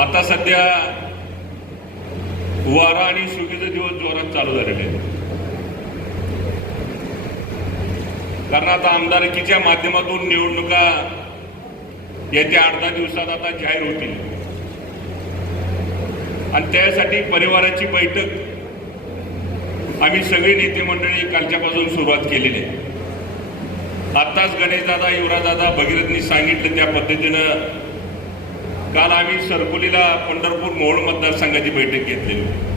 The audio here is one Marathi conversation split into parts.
आता सध्या वारा आणि सुगीचे दिवस जोरात चालू झालेले आहेत. कारण आता आमदारकीच्या माध्यमातून निवडणुका येत्या आठ दहा दिवसात आता जाहीर होतील. आणि त्यासाठी परिवाराची बैठक आम्ही सगळी नेते मंडळी कालच्यापासून सुरुवात केलेली आहे. आत्ताच गणेशदादा युवराजदादा भगीरथनी सांगितलं त्या पद्धतीनं काल आम्ही सरकोलीला पंढरपूर मोहोळ मतदारसंघाची बैठक घेतलेली होती.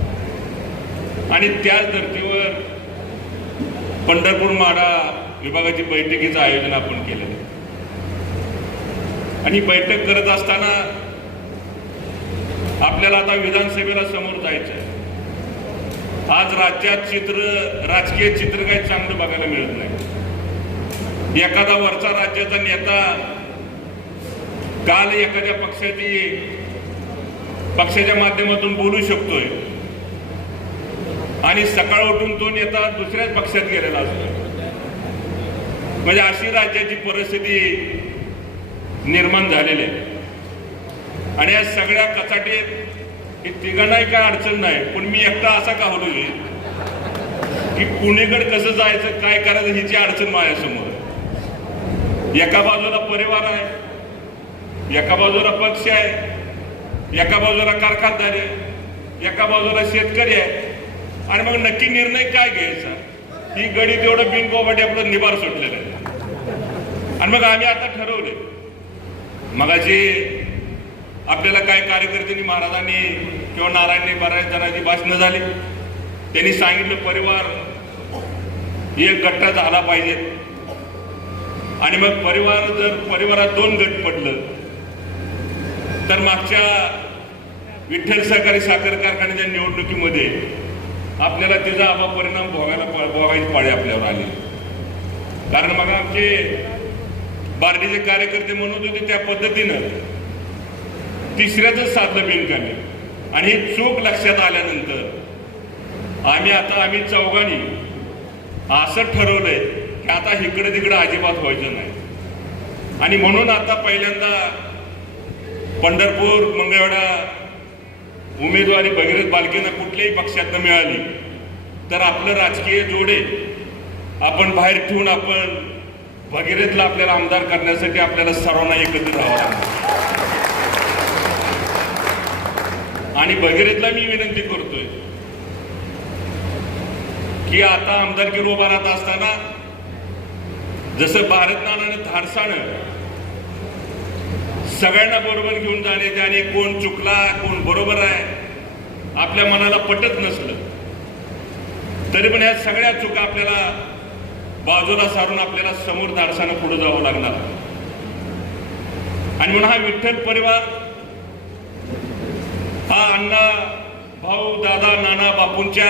आणि त्याच धर्तीवर पंढरपूर माडा विभागाची बैठकीचं आयोजन आपण केलेलं आहे. आणि बैठक करत असताना आपल्याला आता विधानसभेला समोर जायचं आहे आज राज्यात चित्र राजकीय चित्र काही चांगलं बघायला मिळत नाही एखादा वरचा राज्याचा नेता काल एखाद्या पक्षाची पक्षाच्या माध्यमातून बोलू शकतोय. आणि सकाळ उठून तो नेता दुसऱ्याच पक्षात गेलेला असतो. म्हणजे अशी राज्याची परिस्थिती निर्माण झालेली आहे. आणि या सगळ्या कचाटीत तिघांनाही काय अडचण नाही पण मी एकटा असा का होतो की पुणेकडे कसं जायचं काय करायचं हिची अडचण माझ्यासमोर. एका बाजूला परिवार आहे एका बाजूला पक्ष आहे एका बाजूला कारखानदार आहे एका बाजूला शेतकरी आहे. आणि मग नक्की निर्णय काय घ्यायचा? ही गडी तेवढं बिनकोबाटी आपलं निभार सुटलेलं आहे. आणि मग आम्ही आता ठरवले मगाशी आपल्याला काय कार्यकर्त्यांनी महाराजांनी किंवा नारायणने बऱ्याच जणांची भाषणं झाली. त्यांनी सांगितलं परिवार एक गट्टा झाला पाहिजे. आणि मग परिवार जर परिवारात दोन गट पडलं तर मागच्या विठ्ठल सहकारी साखर कारखान्याच्या निवडणुकीमध्ये आपल्याला त्याचा आबा परिणाम भोगायला भोगायची पाळी आपल्यावर आली. कारण मग आमचे बार्डीचे कार्यकर्ते म्हणत होते त्या पद्धतीनं तिसऱ्याच साधलं बिनकामी. आणि ही चूक लक्षात आल्यानंतर आम्ही आता आम्ही चौघांनी असं ठरवलंय की आता इकडे तिकडे अजिबात व्हायचं नाही. आणि म्हणून आता पहिल्यांदा पंढरपूर मंगळवेढा उमेदवारी भगीरथ बालकेनं कुठल्याही पक्षातनं मिळाली. तर आपलं राजकीय जोडे आपण बाहेर ठेवून आपण भगीरथला आपल्याला आमदार करण्यासाठी आपल्याला सर्वांना एकत्र राहावं लागतं आणि भगीरथला मी विनंती करतोय की आता आमदारकी उभा राहत असताना जसं भारत नानानं धाडसानं सगळ्यांना बरोबर घेऊन जाण्याचे आणि कोण चुकला कोण बरोबर आहे आपल्या मनाला पटत नसलं. तरी पण ह्या सगळ्या चुका आपल्याला बाजूला सारून आपल्याला समोर धाडसानं पुढे जावं लागणार. आणि म्हणून हा विठ्ठल परिवार हा अण्णा भाऊ दादा नाना बापूंच्या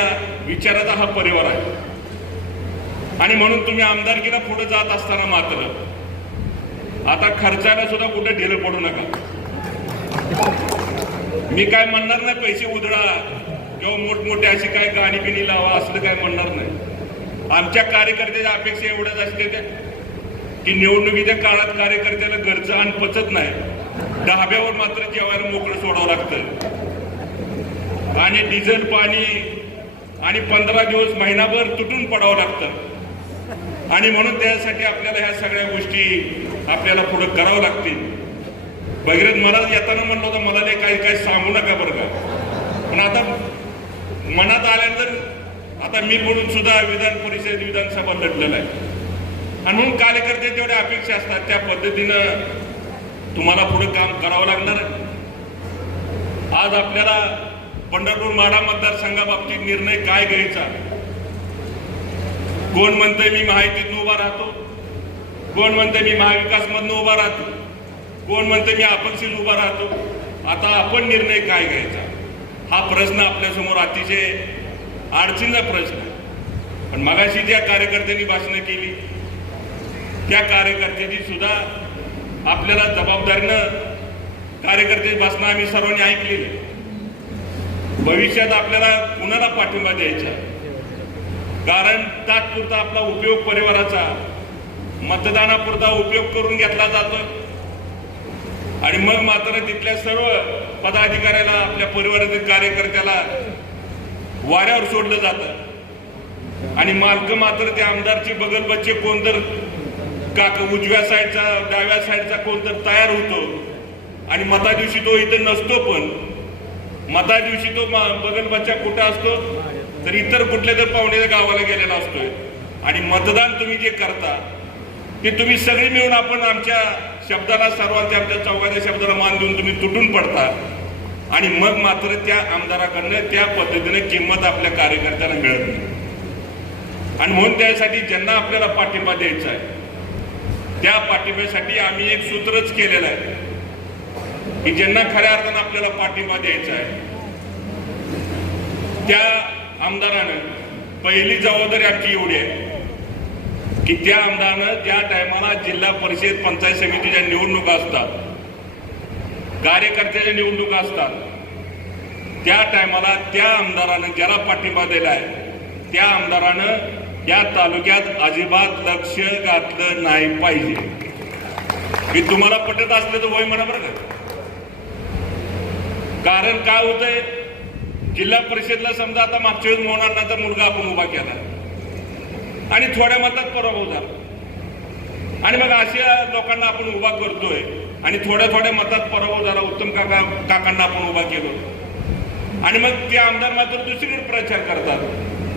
विचाराचा हा परिवार आहे. आणि म्हणून तुम्ही आमदारकीला पुढे जात असताना मात्र आता खर्चाला सुद्धा कुठे ढिलं पडू नका. मी काय म्हणणार नाही पैसे उधळा. किंवा मोठमोठे अशी काय गाणी बिणी लावा असलं काय म्हणणार नाही. आमच्या कार्यकर्त्याच्या अपेक्षा एवढ्याच असते त्या की निवडणुकीच्या काळात कार्यकर्त्याला गरज आणि पचत नाही. ढाब्यावर मात्र जेवायला मोकळं सोडावं लागतं. आणि डिझेल पाणी आणि पंधरा दिवस महिनाभर तुटून पडावं लागतं. आणि म्हणून त्यासाठी आपल्याला ह्या सगळ्या गोष्टी आपल्याला पुढे करावं लागतील. भगीरथ मला येताना म्हणलं होतं मला काही काही सांगू नका बरं का. पण आता मनात आल्यानंतर आता मी म्हणून सुद्धा विधान परिषद विधानसभा लढलेला आहे. आणि म्हणून कार्यकर्ते जेवढ्या अपेक्षा असतात. त्या पद्धतीनं तुम्हाला पुढे काम करावं लागणार. आहे. आज आपल्याला पंढरपूर माढा मतदारसंघाबाबतीत निर्णय काय घ्यायचा? कोण म्हणतंय मी माहितीतून उभा राहतो? कोण म्हणते मी महाविकास मधनं उभा राहतो? कोण म्हणते मी अपक्षीत उभा राहतो? आता आपण निर्णय काय घ्यायचा? हा प्रश्न आपल्यासमोर अतिशय अडचणीचा प्रश्न आहे. पण मगाशी ज्या कार्यकर्त्यांनी भाषणं केली त्या कार्यकर्त्याची सुद्धा आपल्याला जबाबदारीनं कार्यकर्त्याची भाषणं आम्ही सर्वांनी ऐकलेली भविष्यात आपल्याला कुणाला पाठिंबा द्यायचा? कारण तात्पुरता आपला उपयोग परिवाराचा मतदानापुरता उपयोग करून घेतला जातो आणि मग मात्र तिथल्या सर्व पदाधिकाऱ्याला आपल्या परिवारातील कार्यकर्त्याला वाऱ्यावर सोडलं जातं. आणि मालक मात्र त्या आमदारचे बगल बच्चे कोण तर काक उजव्या साईडचा डाव्या साईडचा कोण तर तयार होतो. आणि मता दिवशी तो इथं नसतो पण मता दिवशी तो मा- बगल बच्चा कुठं असतो? तर इतर कुठल्या तर पाहुण्याच्या गावाला गेलेला असतोय. आणि मतदान तुम्ही जे करता की तुम्ही सगळे मिळून आपण आमच्या शब्दाला सर्वांच्या आमच्या चौघाच्या शब्दाला मान देऊन तुम्ही तुटून पडता. आणि मग मात्र त्या आमदाराकडनं त्या पद्धतीने किंमत आपल्या कार्यकर्त्यांना मिळत नाही. आणि म्हणून त्यासाठी ज्यांना आपल्याला पाठिंबा द्यायचा आहे त्या पाठिंब्यासाठी आम्ही एक सूत्रच केलेलं आहे की ज्यांना खऱ्या अर्थानं आपल्याला पाठिंबा द्यायचा आहे त्या आमदारानं पहिली जबाबदारी आमची एवढी आहे. की त्या आमदारानं ज्या टायमाला जिल्हा परिषद पंचायत समितीच्या निवडणुका असतात कार्यकर्त्याच्या निवडणुका असतात त्या टायमाला त्या आमदारानं ज्याला पाठिंबा दिला आहे त्या आमदारानं या तालुक्यात अजिबात लक्ष घातलं नाही पाहिजे. मी तुम्हाला पटत असलं तर वय म्हणा बरं का. कारण काय होतंय जिल्हा परिषदला समजा आता मागच्या वेळेस मोहन मुलगा आपण उभा केला. आणि थोड्या मतात पराभव झाला. आणि मग अशा लोकांना आपण उभा करतोय आणि थोड्या थोड्या मतात पराभव झाला. उत्तम काका काकांना आपण उभा केलो. आणि मग ते आमदार मात्र दुसरीकडे प्रचार करतात.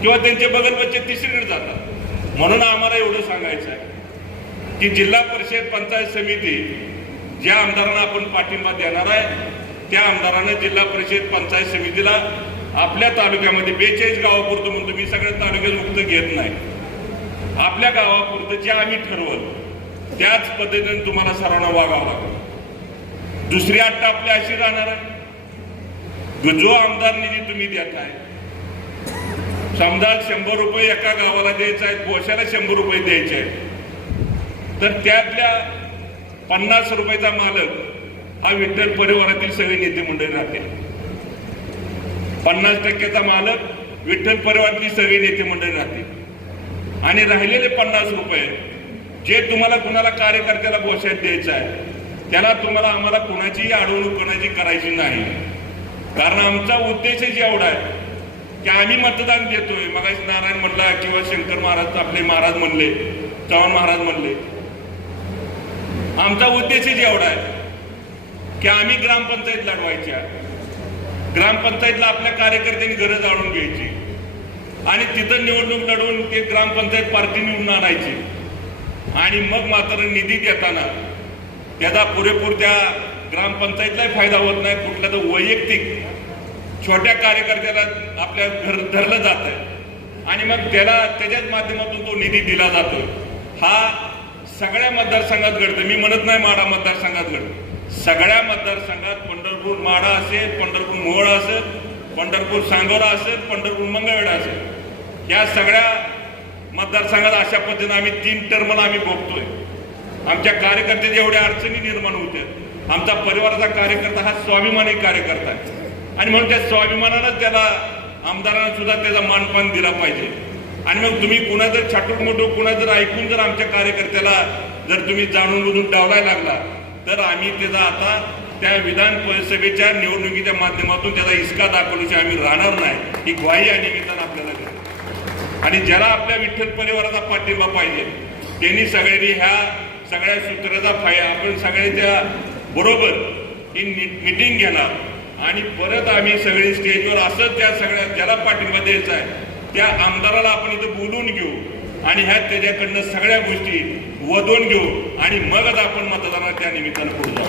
किंवा त्यांचे बगल बच्चे तिसरीकडे जातात. म्हणून आम्हाला एवढं सांगायचं आहे की जिल्हा परिषद पंचायत समिती ज्या आमदारांना आपण पाठिंबा देणार आहे त्या आमदारानं जिल्हा परिषद पंचायत समितीला आपल्या तालुक्यामध्ये बेचाळीस गावापुरतं म्हणतो मी सगळ्या तालुक्यात मुक्त घेत नाही. आपल्या गावापुरतं जे आम्ही ठरवलं. त्याच पद्धतीने तुम्हाला सर्वांना वागावं लागेल. दुसरी अट्ट आपल्या अशी राहणार आहे. जो आमदार निधी तुम्ही देताय समजा शंभर रुपये एका गावाला द्यायचा आहे कोशाला शंभर रुपये द्यायचे आहेत तर त्यातल्या पन्नास रुपयाचा मालक हा विठ्ठल परिवारातील सगळे नेते मंडळी राहतील. पन्नास टक्क्याचा मालक विठ्ठल परिवारातील सगळे नेते मंडळी राहतील. आणि राहिलेले पन्नास रुपये जे तुम्हाला कुणाला कार्यकर्त्याला गोशात द्यायचं आहे त्याला तुम्हाला आम्हाला कुणाचीही अडवणूक कोणाची करायची नाही. कारण आमचा उद्देशच एवढा आहे की आम्ही मतदान देतोय. मग नारायण म्हणला किंवा शंकर महाराज आपले महाराज म्हणले चव्हाण महाराज म्हणले. आमचा उद्देशच एवढा आहे की आम्ही ग्रामपंचायत लढवायच्या ग्रामपंचायतला आपल्या कार्यकर्त्यांनी गरज आणून घ्यायची. आणि तिथं निवडणूक लढवून ते ग्रामपंचायत पार्टी निवडून आणायची. आणि मग मात्र निधी देताना त्याचा पुरेपूर त्या ग्रामपंचायतलाही फायदा होत नाही कुठल्या तर वैयक्तिक छोट्या कार्यकर्त्याला आपल्या घर धरलं जात आहे आणि मग त्याला त्याच्याच माध्यमातून तो निधी दिला जातो हा सगळ्या मतदारसंघात घडतं मी म्हणत नाही माडा मतदारसंघात घडतं. सगळ्या मतदारसंघात पंढरपूर माडा असेल पंढरपूर मोहळा असेल पंढरपूर सांगोला असेल पंढरपूर मंगळवेढा असेल. या सगळ्या मतदारसंघात अशा पद्धतीने आम्ही तीन टर्मला आम्ही भोगतोय. आमच्या कार्यकर्त्याच्या एवढ्या अडचणी निर्माण होत्या आमचा परिवाराचा कार्यकर्ता हा स्वाभिमानी कार्यकर्ता आहे. आणि म्हणून त्या स्वाभिमानानंच त्याला आमदारांना सुद्धा त्याचा मानपान दिला पाहिजे. आणि मग तुम्ही कुणा जर छाटून मोठं कुणा जर ऐकून जर आमच्या कार्यकर्त्याला जर तुम्ही जाणून बुजून डावलाय लागला तर आम्ही त्याचा आता त्या विधान परिषदेच्या निवडणुकीच्या माध्यमातून त्याचा इसका दाखवल्याची आम्ही राहणार नाही. ही ग्वाही आणि निमित्तानं आपल्याला आणि ज्याला आपल्या विठ्ठल परिवाराचा पाठिंबा पाहिजे त्यांनी सगळ्यांनी ह्या सगळ्या सूत्राचा फायदा आपण सगळ्यांच्या बरोबर ही मिटिंग घेणार. आणि परत आम्ही सगळे स्टेजवर असंच त्या सगळ्या ज्याला पाठिंबा द्यायचा आहे त्या आमदाराला आपण इथं बोलून घेऊ. आणि ह्या त्याच्याकडनं सगळ्या गोष्टी वधवून घेऊ. आणि मगच आपण मतदानाला त्या निमित्तानं पुढे जाऊ.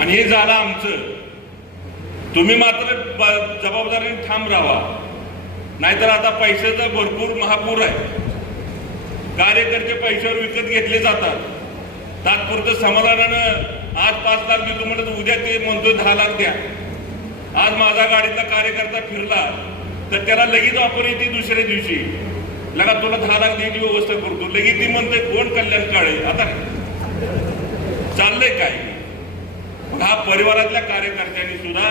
आणि हे झालं आमचं. तुम्ही मात्र जबाबदारीने ठाम राहा नाहीतर आता पैशाचा भरपूर महापूर आहे. कार्यकर्ते पैशावर विकत घेतले जातात. तात्पुरतं समाधानानं आज पाच लाख देतो म्हणत उद्या ते म्हणतो दहा लाख द्या. आज माझा गाडीतला कार्यकर्ता फिरला तर त्याला लगेच ऑफर येते दुसऱ्या दिवशी. लगा तुला दहा लाख द्यायची व्यवस्था करतो. लगेच ती म्हणते कोण कल्याण काळे? आता चाललंय काय? हा परिवारातल्या कार्यकर्त्यांनी सुद्धा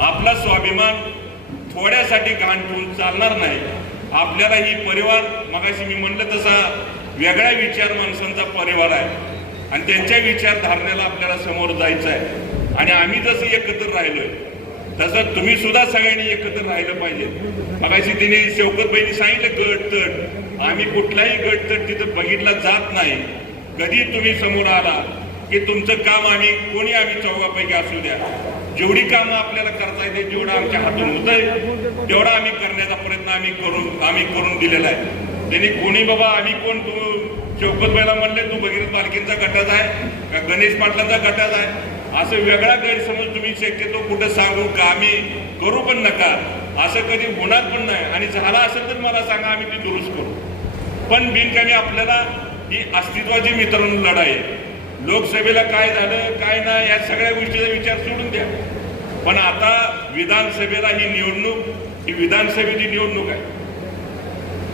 आपला स्वाभिमान थोड्यासाठी घाण ठेवून चालणार नाही. आपल्याला ही परिवार मगाशी मी म्हणलं तसा वेगळ्या विचार माणसांचा परिवार आहे. आणि त्यांच्या विचारधारणेला आपल्याला समोर जायचं आहे. आणि आम्ही जसं एकत्र राहिलोय तसं तुम्ही सुद्धा सगळ्यांनी एकत्र राहिलं पाहिजे. मगाशी तिने शौकत बहिणी सांगितलं गट तट आम्ही कुठलाही गट तट तिथं बघितला जात नाही. कधी तुम्ही समोर आला की तुमचं काम आम्ही कोणी आम्ही चौघापैकी असू द्या. जेवढी कामं आपल्याला करता येते जेवढं आमच्या हातून होत आहे तेवढा आम्ही करण्याचा प्रयत्न आम्ही करून आम्ही करून दिलेला आहे. त्यांनी कोणी बाबा आम्ही कोण? तू चौकतबाईला म्हणले तू भगीरथ पालखींचा गटाचा आहे का गणेश पाटलांचा गटाचा आहे? असं वेगळा गैरसमज तुम्ही शक्यतो कुठं सांगू का? आम्ही करू पण नका. असं कधी होणार पण नाही. आणि झाला असेल तर मला सांगा आम्ही ती दुरुस्त करू. पण बिनकामी आपल्याला ही अस्तित्वाची मित्रांनो लढाई आहे. लोकसभेला काय झालं काय नाही या सगळ्या गोष्टीचा विचार सोडून द्या. पण आता विधानसभेला ही निवडणूक ही विधानसभेची निवडणूक आहे.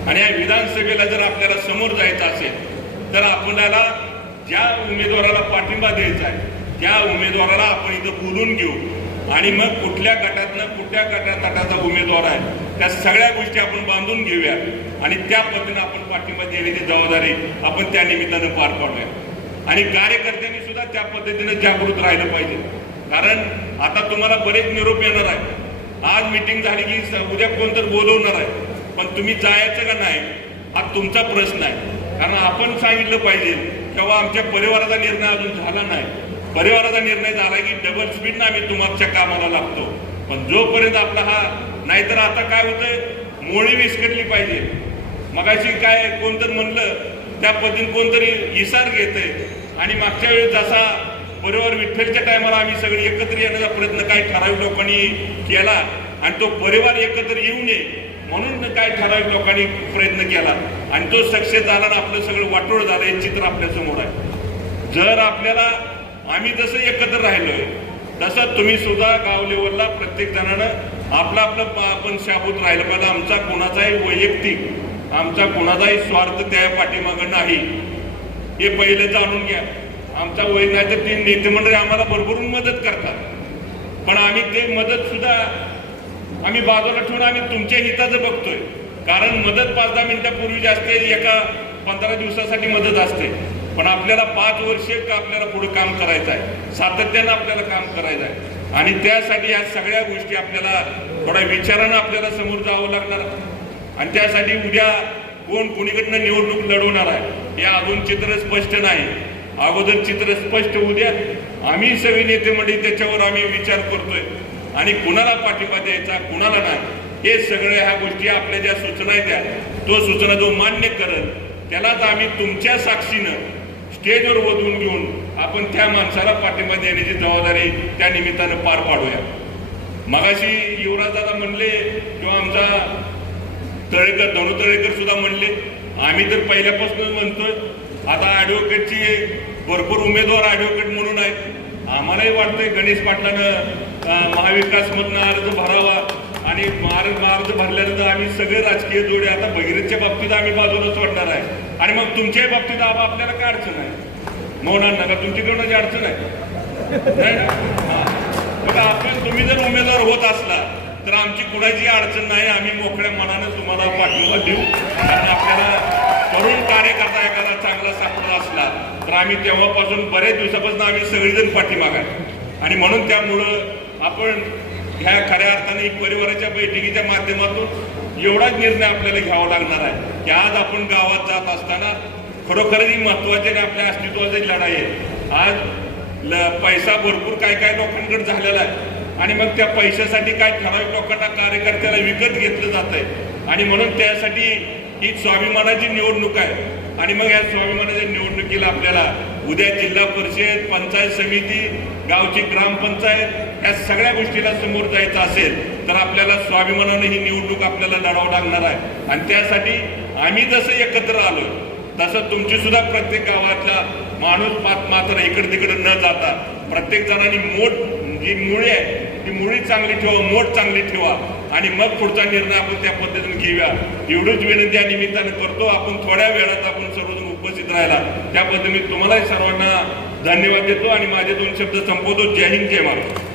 आणि या विधानसभेला जर आपल्याला समोर जायचं असेल तर आपल्याला ज्या उमेदवाराला पाठिंबा द्यायचा आहे त्या उमेदवाराला आपण इथं बोलून घेऊ. आणि मग कुठल्या गटातनं कुठल्या गटा तटाचा उमेदवार आहे त्या सगळ्या गोष्टी आपण बांधून घेऊया. आणि त्या पद्धतीनं आपण पाठिंबा देण्याची जबाबदारी आपण त्या निमित्तानं पार पाडूया. आणि कार्यकर्त्यांनी सुद्धा त्या पद्धतीने जागृत राहिलं पाहिजे. कारण आता तुम्हाला बरेच निरोप येणार आहे आज मिटिंग झाली की उद्या उद्या कोणतर बोलवणार आहे. पण तुम्ही जायचं का नाही हा तुमचा प्रश्न आहे. कारण आपण सांगितलं पाहिजे तेव्हा आमच्या परिवाराचा निर्णय अजून झाला नाही. परिवाराचा निर्णय झाला की डबल स्पीडनं आम्ही तुमच्या कामाला लागतो. पण जोपर्यंत आपला हा नाहीतर आता काय होतंय? मोळी विस्कटली पाहिजे. मगाशी काय कोणतर म्हणलं त्या पद्धतीने कोणतरी इसार घेतंय. आणि मागच्या वेळेस जसा परिवार विठ्ठलच्या टायमाला आम्ही सगळे एकत्र येण्याचा प्रयत्न काही ठराविक लोकांनी केला आणि तो परिवार एकत्र येऊ नये म्हणून काय ठराविक लोकांनी प्रयत्न केला. आणि तो सक्सेस झाला आणि आपलं सगळं वाटोळ झालं हे चित्र आपल्यासमोर आहे. जर आपल्याला आम्ही जसं एकत्र राहिलोय तसं तुम्ही सुद्धा गाव लेवलला प्रत्येक जणानं आपलं आपलं आपण शाबूत राहिलं पाहिजे. आमचा कोणाचाही वैयक्तिक आमचा कोणाचाही स्वार्थ त्या पाठीमागं नाही. हे पहिले जाणून घ्या. आमचा वय नाही तर ते नेते मंडळी आम्हाला भरभरून मदत करतात. पण आम्ही ते मदत सुद्धा आम्ही बाजूला ठेवून आम्ही तुमच्या हिताचं बघतोय. कारण मदत पाच दहा मिनिटापूर्वी जी असते एका पंधरा दिवसासाठी मदत असते. पण आपल्याला पाच वर्ष का आपल्याला पुढे काम करायचं आहे. सातत्यानं आपल्याला काम करायचं आहे. आणि त्यासाठी या सगळ्या गोष्टी आपल्याला थोड्या विचारानं आपल्याला समोर जावं लागणार. आणि त्यासाठी उद्या कोण कुणीकडनं निवडणूक लढवणार आहे? हे अजून चित्र स्पष्ट नाही. अगोदर चित्र स्पष्ट होऊ द्या. आम्ही सगळे नेते मंडळी त्याच्यावर आम्ही विचार करतोय. आणि कुणाला पाठिंबा द्यायचा कुणाला नाही. हे सगळ्या ह्या गोष्टी आपल्या ज्या सूचना आहेत त्या तो सूचना जो मान्य करत त्यालाच आम्ही तुमच्या साक्षीनं स्टेजवर वधून घेऊन आपण त्या माणसाला पाठिंबा देण्याची जबाबदारी त्या निमित्तानं पार पाडूया. मगाशी युवराजाला म्हणले किंवा आमचा तळेकर धनु तळेकर सुद्धा म्हणले आम्ही तर पहिल्यापासूनच म्हणतोय आता ॲडव्होकेटची भरपूर उमेदवार ॲडव्होकेट म्हणून आहेत. आम्हालाही वाटतंय गणेश पाटलानं अं, महाविकासमधनं अर्ज भरावा आणि अर्ज अर्ज भरल्यानंतर आम्ही सगळे राजकीय जोडे आता भगीरथच्या बाबतीत आम्ही बाजूला सोडणार आहे. आणि मग तुमच्याही बाबतीत आबा आपल्याला काय अडचण आहे? म्हणणार नका तुमची कोणाची अडचण आहे? ना? बघा आपण तुम्ही जर उमेदवार होत असला तर आमची कुणाची अडचण नाही आम्ही मोकळ्या मनानं तुम्हाला पाठिंबा देऊ. कारण आपल्याला तरुण कार्यकर्ता एखादा चांगला सापडला असला तर आम्ही तेव्हापासून बऱ्याच दिवसापासून आम्ही सगळेजण पाठीमाग आहे. आणि म्हणून त्यामुळं आपण ह्या खऱ्या अर्थाने परिवाराच्या बैठकीच्या माध्यमातून एवढाच निर्णय आपल्याला घ्यावा लागणार आहे की आज आपण गावात जात असताना खरोखरच ही महत्वाची आणि आपल्या अस्तित्वाची लढाई आहे. आज ल पैसा भरपूर काय काय लोकांकडे झालेला आहे. आणि मग त्या पैशासाठी काय ठराविक लोकांना कार्यकर्त्याला विकत घेतलं जात आहे आणि म्हणून त्यासाठी ही स्वाभिमानाची निवडणूक आहे. आणि मग या स्वाभिमानाच्या निवडणुकीला आपल्याला उद्या जिल्हा परिषद पंचायत समिती गावची ग्रामपंचायत या सगळ्या गोष्टीला समोर जायचं असेल तर आपल्याला स्वाभिमानाने ही निवडणूक आपल्याला लढावं लागणार आहे. आणि त्यासाठी आम्ही जसं एकत्र आलो तसं तुमची सुद्धा प्रत्येक गावातला माणूस पात मात्र इकडे तिकडे न जाता प्रत्येक जणांनी मोठ जी मुळे आहे की मुळी चांगली ठेवा मोठ चांगली ठेवा आणि मग पुढचा निर्णय आपण त्या पद्धतीने घेऊया. एवढीच विनंती या निमित्तानं करतो. आपण थोड्या वेळात आपण सर्वजण उपस्थित राहिला त्या मी तुम्हालाही सर्वांना धन्यवाद देतो आणि माझे दोन शब्द संपवतो. जय हिंद जय महाराष्ट्र.